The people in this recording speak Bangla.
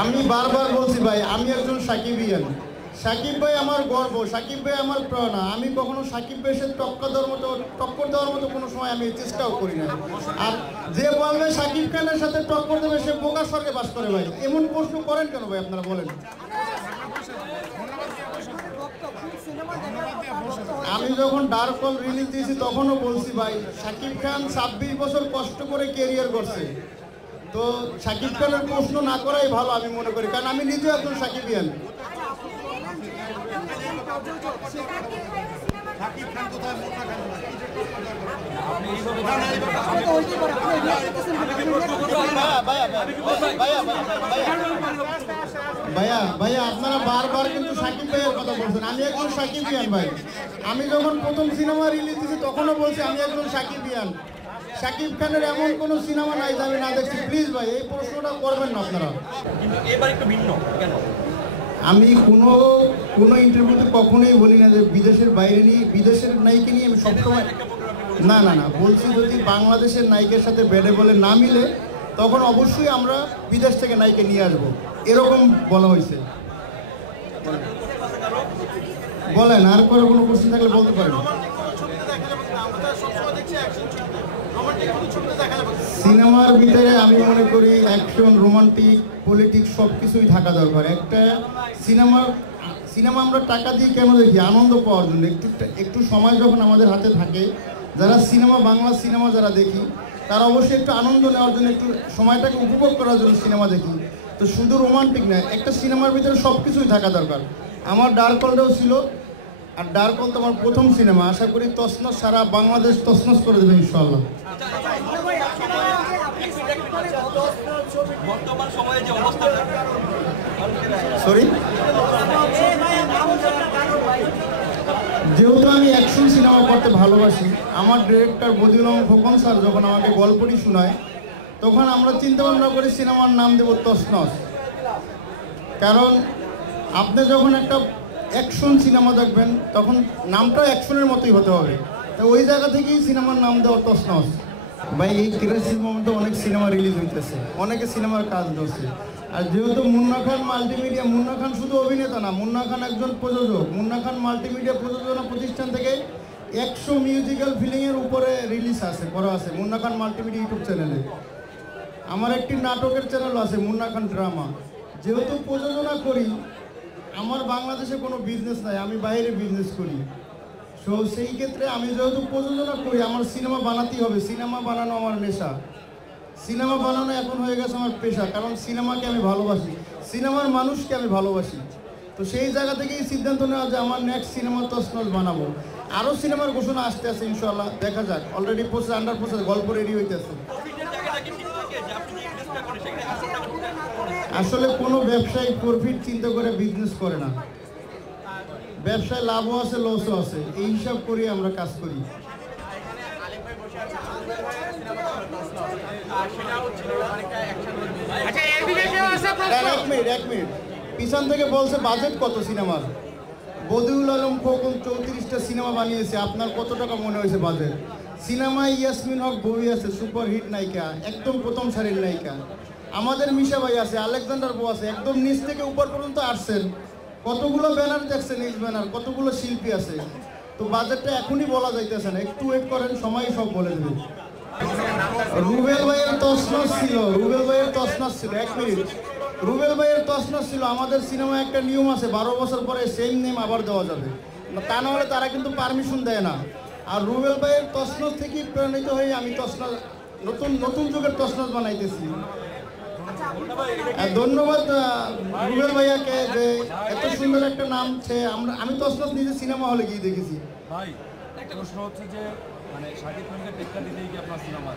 আমি বারবার বলছি ভাই, আমি একজন সাকিবিয়ান। সাকিব ভাই আমার গর্ব, সাকিব ভাই আমার প্রেরণা। আমি কখনো সাকিব ভাইয়ের সাথে টক্কর দেওয়ার মতো কোনো সময় আমি চেষ্টাও করি না। আর যে বলবে সাকিব খানের সাথে টক্কর দেবে সে বোকা স্বর্গে বাস করে ভাই। এমন প্রশ্ন করেন কেন ভাই আপনারা বলেন? আমি যখন ডার্ক হল রিলিজ দিয়েছি তখনও বলছি ভাই, সাকিব খান 26 বছর কষ্ট করে ক্যারিয়ার করছে, তো সাকিব খানের প্রশ্ন না করাই ভালো আমি মনে করি, কারণ আমি নিজেও একজন সাকিবিয়ান। ভাইয়া ভাইয়া আপনারা বারবার কিন্তু সাকিব ভাইয়ের কথা বলছেন। আমি একজন সাকিবিয়ান ভাই। আমি যখন প্রথম সিনেমা রিলিজ দিয়েছি তখনও বলছি আমি একজন সাকিবিয়ান। সাকিব খানের এমন কোনো সিনেমা নাই যে আমি না দেখছি। প্লিজ ভাই এই প্রশ্নটা করবেন না আপনারা। এবার একটু ভিন্ন কেন? আমি কোনো ইন্টারভিউতে কখনোই বলি না যে বিদেশের বাইরে নিয়ে, বিদেশের নায়িকা নিয়ে আমি সবসময় না না না বলছি, যদি বাংলাদেশের নায়িকার সাথে বেডে বলে না মিলে তখন অবশ্যই আমরা বিদেশ থেকে নায়িকা নিয়ে আসবো, এরকম বলা হয়েছে। বলেন আর কোনো প্রশ্ন থাকলে বলতে পারেন। সিনেমার ভিতরে আমি মনে করি অ্যাকশন, রোমান্টিক, পলিটিক্স সব কিছুই থাকা দরকার। একটা সিনেমা আমরা টাকা দিয়ে কেন দেখি? আনন্দ পাওয়ার জন্য। একটু সময় যখন আমাদের হাতে থাকে, যারা বাংলা সিনেমা যারা দেখি তারা অবশ্যই একটু আনন্দ নেওয়ার জন্য, একটু সময়টাকে উপভোগ করার জন্য সিনেমা দেখি। তো শুধু রোমান্টিক নয়, একটা সিনেমার ভিতরে সব কিছুই থাকা দরকার। আমার ডার্ক হলটাও ছিল, আর ডার্ক হল তো আমার প্রথম সিনেমা। আশা করি তছনছ সারা বাংলাদেশ তছনছ করে দেবে ইনশাআল্লাহ। সরি, যেহেতু আমি অ্যাকশন সিনেমা করতে ভালোবাসি, আমার ডিরেক্টর বদিউল আলম খোকন স্যার যখন আমাকে গল্পটি শোনায় তখন আমরা চিন্তা ভাবনা করি সিনেমার নাম দেব তছনছ। কারণ আপনি যখন একটা অ্যাকশন সিনেমা দেখবেন তখন নামটা অ্যাকশনের মতোই হতে হবে, তো ওই জায়গা থেকেই সিনেমার নাম দেওয়া তছনছ। ভাই এই ক্রাইসিস মোমেন্টে অনেক সিনেমা রিলিজ হইতেছে, অনেকে সিনেমার কাজ ধরছে। আর যেহেতু মুন্না খান মাল্টিমিডিয়া, মুন্না খান শুধু অভিনেতা না, মুন্না খান একজন প্রযোজক। মুন্না খান মাল্টিমিডিয়া প্রযোজনা প্রতিষ্ঠান থেকে 100 মিউজিক্যাল ফিল্মের উপরে রিলিজ করা আছে মুন্না খান মাল্টিমিডিয়া ইউটিউব চ্যানেলে। আমার একটি নাটকের চ্যানেল আছে মুন্না খান ড্রামা। যেহেতু প্রযোজনা করি, আমার বাংলাদেশে কোনো বিজনেস নাই, আমি বাইরে বিজনেস করি। সো সেই ক্ষেত্রে আমি যেহেতু প্রযোজনা করি, আমার সিনেমা বানাতেই হবে। সিনেমা বানানো আমার নেশা, সিনেমা বানানো এখন হয়ে গেছে আমার পেশা। কারণ সিনেমাকে আমি ভালোবাসি, সিনেমার মানুষকে আমি ভালোবাসি। তো সেই জায়গা থেকেই সিদ্ধান্ত নেওয়া যে আমার নেক্সট সিনেমা তছনছ বানাবো। আরও সিনেমার ঘোষণা আসতে আছে ইনশাআল্লাহ, দেখা যাক। অলরেডি আন্ডার প্রসেস, গল্প রেডি হইতেছে। আসলে কোনো ব্যবসায়ী প্রফিট চিন্তা করে বিজনেস করে না, ব্যবসায় লাভও আছে লসও আছে, এই হিসাব করে আমরা কাজ করি। এক মিনিট পিছন থেকে বলছে বাজেট কত সিনেমার? বদিউল আলম খোকন 34টা সিনেমা বানিয়েছে, আপনার কত টাকা মনে হয়েছে বাজেট? সিনেমায় ইয়াসমিন হক বই আছে, সুপার হিট নায়িকা, একদম প্রথম সারির নায়িকা। আমাদের মিশা ভাই আছে, আলেকজান্ডার বউ আছে, একদম নিচ থেকে উপর পর্যন্ত আসছেন। কতগুলো ব্যানার দেখছেন, নিজ ব্যানার, কতগুলো শিল্পী আছে। তো বাজেটটা এখনই বলা যাইতেছে না, একটু ওয়েট করেন, সময় সব বলে দেবে। রুবেল ভাইয়ের তছনছ ছিল, রুবেল ভাইয়ের তছনছ ছিল। এক মিনিট, রুবেল ভাইয়ের তছনছ ছিল। আমাদের সিনেমায় একটা নিয়ম আছে, 12 বছর পরে সেম নেম আবার দেওয়া যাবে, তা না হলে তারা কিন্তু পারমিশন দেয় না। আর রুবেল ভাইয়ের তছনছ থেকেই প্রেরণিত হয়ে আমি তছনছ, নতুন যুগের তছনছ বানাইতেছি। ধন্যবাদ রুবেল ভাইয়াকে যে এত সুন্দর একটা নাম। আমি তছনছ নিজে সিনেমা হলে গিয়ে দেখেছি। ভাই একটা প্রশ্ন হচ্ছে যে, মানে শাকিব খানকে টেক্কা দিতেই কি আপনার সিনেমা